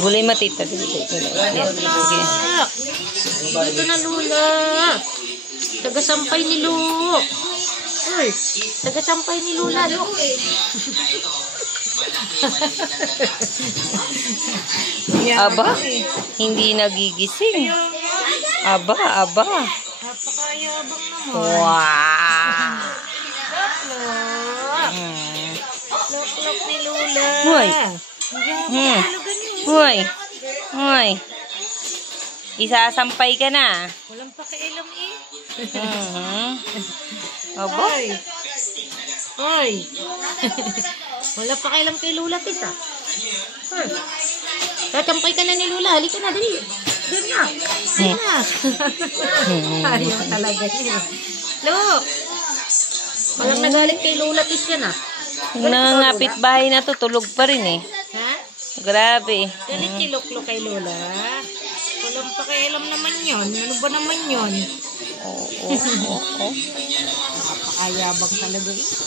Gulay matita. Dito na, Lula. Taga-sampay ni Lu. Uy, taga-sampay ni Lula, no? Aba, hindi nagigising. Aba. Napakayabang naman. Wow. Lok-lok ni Lula. Hoy. Isasampay ka na. Walang pakialam eh. Aba. Hoy. Wala pakialam kay Lula, tita. Hoy. Tatampay ka na ni Lula. Halika na, dali. Dali na. Ayaw talaga niya. Look. Walang nagalit kay Lula, tis yan ah. Nangangapit bahay na to, tulog pa rin eh. Ha? Grabe. Galit si Lok-lok kay Lula. Walang pakialam naman yun. Ano ba naman yun? Oo. Napakayabang talaga eh.